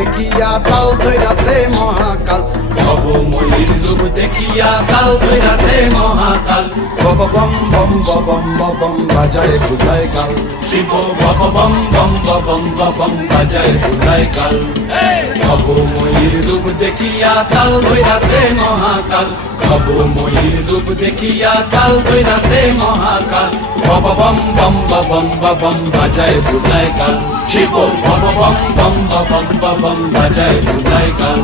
দেখিয়া তাল ধইরাছে মহাকাল। ভব ময়ূর রূপ দেখিয়া তাল ধইরাছে মহাকাল। বব বম বম বম বম বাজায় বুঝায় গাল। শিব ভব বম বম বম বম বাজায় বুলায় কাল। ভব ময়ূর রূপ দেখিয়া তাল ধইরাছে মহাকাল। ভব ময়ূর রূপ দেখিয়া তাল ধইরাছে মহাকাল। ভব বম বম বম বাজায় বুলায় কাল। শিব ভব বম বম বম বাজায় বুলায় কাল।